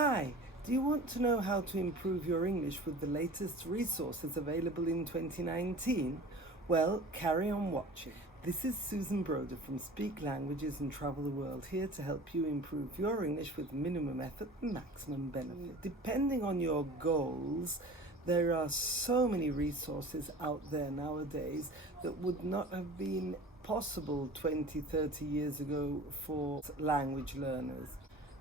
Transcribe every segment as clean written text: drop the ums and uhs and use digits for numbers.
Hi, do you want to know how to improve your English with the latest resources available in 2019? Well, carry on watching. This is Susan Broder from Speak Languages and Travel the World, here to help you improve your English with minimum effort and maximum benefit. Depending on your goals, there are so many resources out there nowadays that would not have been possible 20, 30 years ago for language learners.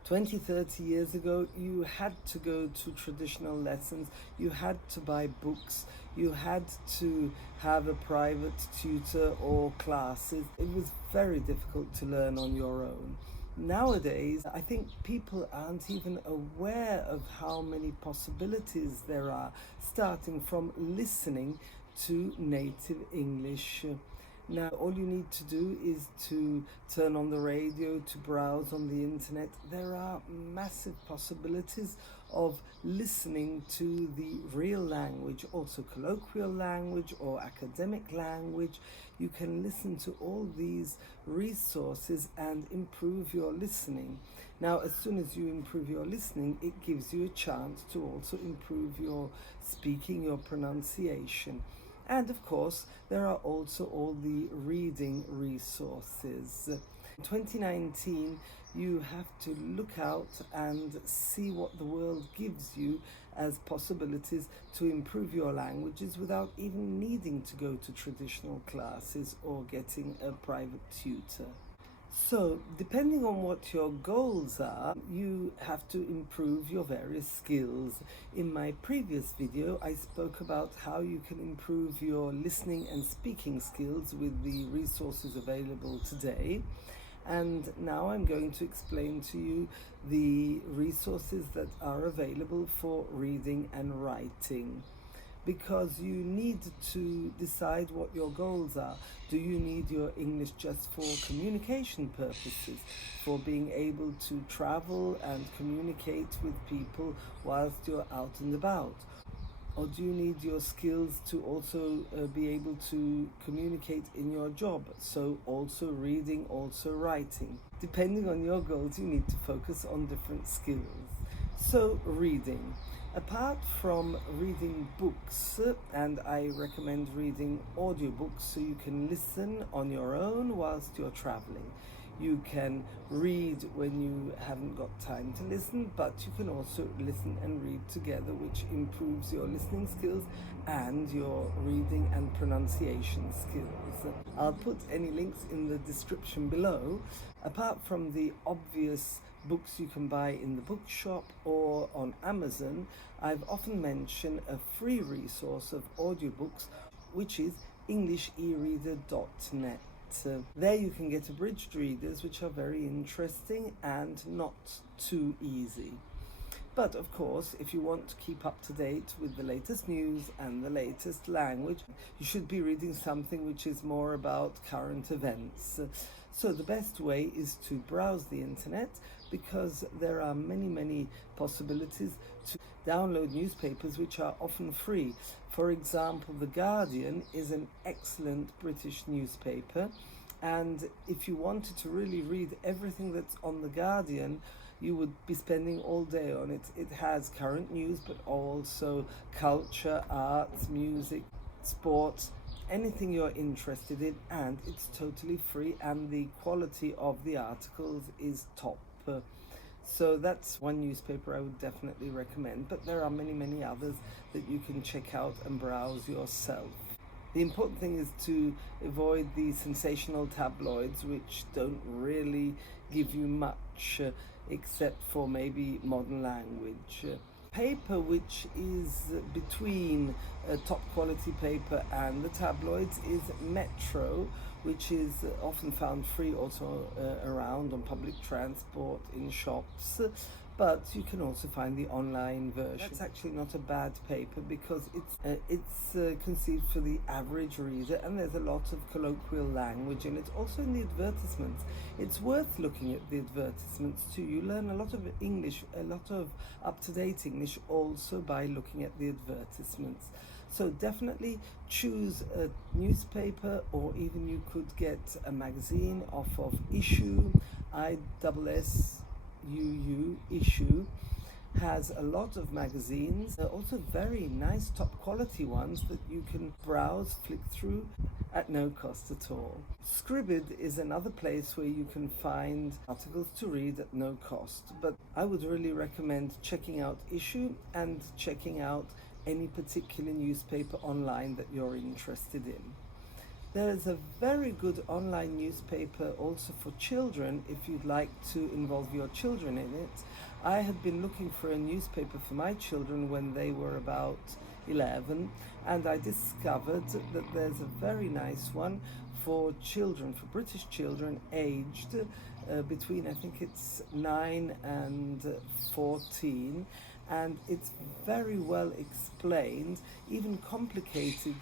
20, 30 years ago, you had to go to traditional lessons, you had to buy books, you had to have a private tutor or classes. It was very difficult to learn on your own. Nowadays, I think people aren't even aware of how many possibilities there are, starting from listening to native English. Now, all you need to do is to turn on the radio, to browse on the internet. There are massive possibilities of listening to the real language, also colloquial language or academic language. You can listen to all these resources and improve your listening. Now, as soon as you improve your listening, it gives you a chance to also improve your speaking, your pronunciation. And of course, there are also all the reading resources. In 2019, you have to look out and see what the world gives you as possibilities to improve your languages without even needing to go to traditional classes or getting a private tutor. So, depending on what your goals are, you have to improve your various skills. In my previous video, I spoke about how you can improve your listening and speaking skills with the resources available today. And now I'm going to explain to you the resources that are available for reading and writing. Because you need to decide what your goals are. Do you need your English just for communication purposes, for being able to travel and communicate with people whilst you're out and about? Or do you need your skills to also be able to communicate in your job? So also reading, also writing. Depending on your goals, you need to focus on different skills. So reading. Apart from reading books, and I recommend reading audiobooks so you can listen on your own whilst you're traveling. You can read when you haven't got time to listen, but you can also listen and read together, which improves your listening skills and your reading and pronunciation skills. I'll put any links in the description below. Apart from the obvious books you can buy in the bookshop or on Amazon, I've often mentioned a free resource of audiobooks, which is englishereader.net. There you can get abridged readers, which are very interesting and not too easy. But of course, if you want to keep up to date with the latest news and the latest language, you should be reading something which is more about current events. So the best way is to browse the internet, because there are many possibilities to download newspapers which are often free. For example, The Guardian is an excellent British newspaper, and if you wanted to really read everything that's on The Guardian, you would be spending all day on it. It has current news, but also culture, arts, music, sports, anything you're interested in, and it's totally free, and the quality of the articles is top. So that's one newspaper I would definitely recommend, but there are many others that you can check out and browse yourself. The important thing is to avoid the sensational tabloids, which don't really give you much except for maybe modern language. Paper which is between top quality paper and the tabloids is Metro, which is often found free also around on public transport, in shops, but you can also find the online version. That's actually not a bad paper, because it's conceived for the average reader, and there's a lot of colloquial language in it. Also in the advertisements, it's worth looking at the advertisements too. You learn a lot of English, a lot of up-to-date English also by looking at the advertisements. So definitely choose a newspaper, or even you could get a magazine off of Issuu, Issuu, Issuu. has a lot of magazines, also very nice top quality ones that you can browse, flick through at no cost at all. Scribd is another place where you can find articles to read at no cost, but I would really recommend checking out Issuu and checking out any particular newspaper online that you're interested in. There is a very good online newspaper also for children if you'd like to involve your children in it. I had been looking for a newspaper for my children when they were about 11, and I discovered that there's a very nice one for children, for British children aged between, I think it's 9 and 14, and it's very well explained. Even complicated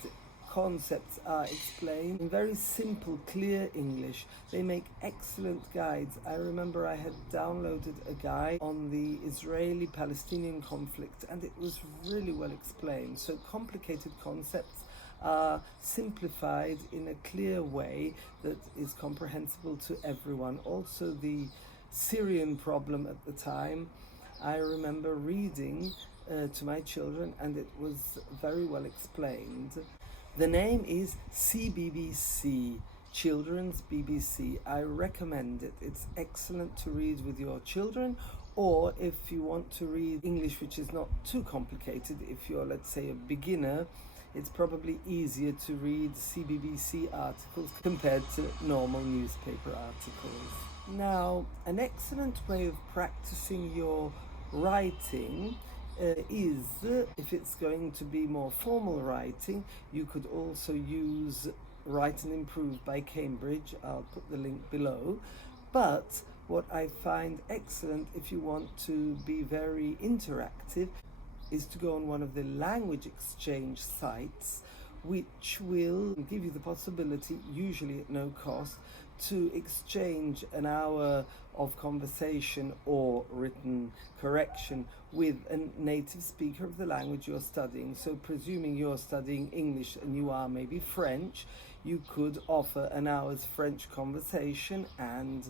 concepts are explained in very simple, clear English. They make excellent guides. I remember I had downloaded a guide on the Israeli-Palestinian conflict, and it was really well explained. So complicated concepts are simplified in a clear way that is comprehensible to everyone. Also, the Syrian problem at the time, I remember reading to my children, and it was very well explained. The name is CBBC, Children's BBC. I recommend it. It's excellent to read with your children, or if you want to read English which is not too complicated, if you're, let's say, a beginner, it's probably easier to read CBBC articles compared to normal newspaper articles. Now, an excellent way of practicing your writing is, if it's going to be more formal writing, you could also use Write and Improve by Cambridge. I'll put the link below. But what I find excellent if you want to be very interactive is to go on one of the language exchange sites, which will give you the possibility, usually at no cost, to exchange an hour of conversation or written correction with a native speaker of the language you're studying. So presuming you're studying English and you are maybe French, you could offer an hour's French conversation and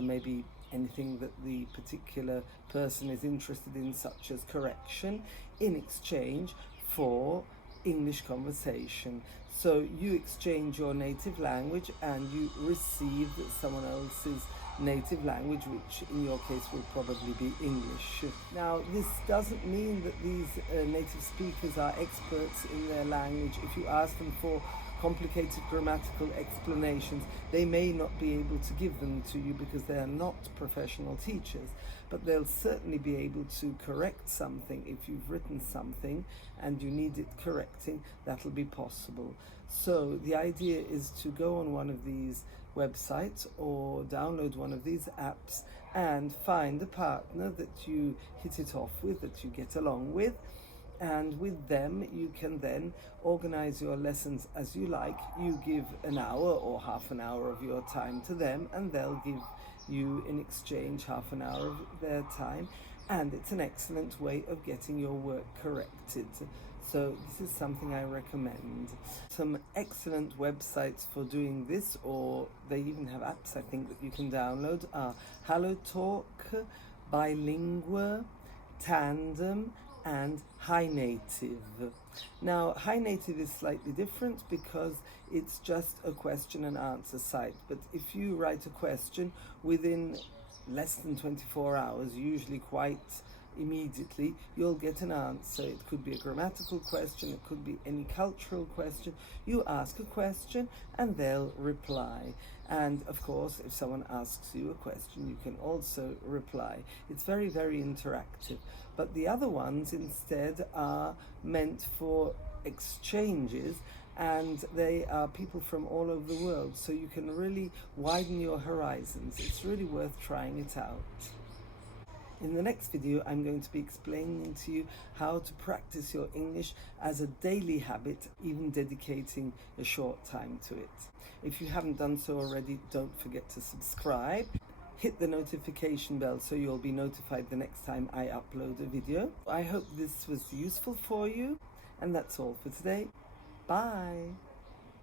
maybe anything that the particular person is interested in, such as correction, in exchange for English conversation. So you exchange your native language and you receive someone else's native language, which in your case will probably be English. Now, this doesn't mean that these native speakers are experts in their language. If you ask them for complicated grammatical explanations, they may not be able to give them to you because they are not professional teachers, but they'll certainly be able to correct something. If you've written something and you need it correcting, that'll be possible. So the idea is to go on one of these websites or download one of these apps and find a partner that you hit it off with, that you get along with, and with them you can then organize your lessons as you like. You give an hour or half an hour of your time to them, and they'll give you in exchange half an hour of their time, and it's an excellent way of getting your work corrected. So this is something I recommend. Some excellent websites for doing this, or they even have apps I think that you can download, are HelloTalk, Bilingua, Tandem, and High Native. Now, High Native is slightly different because it's just a question and answer site, but if you write a question within less than 24 hours, usually quite immediately, you'll get an answer. It could be a grammatical question, it could be any cultural question. You ask a question and they'll reply. And of course, if someone asks you a question, you can also reply. It's very, very interactive. But the other ones instead are meant for exchanges, and they are people from all over the world. So you can really widen your horizons. It's really worth trying it out. In the next video, I'm going to be explaining to you how to practice your English as a daily habit, even dedicating a short time to it. If you haven't done so already, don't forget to subscribe. Hit the notification bell so you'll be notified the next time I upload a video. I hope this was useful for you, and that's all for today. Bye!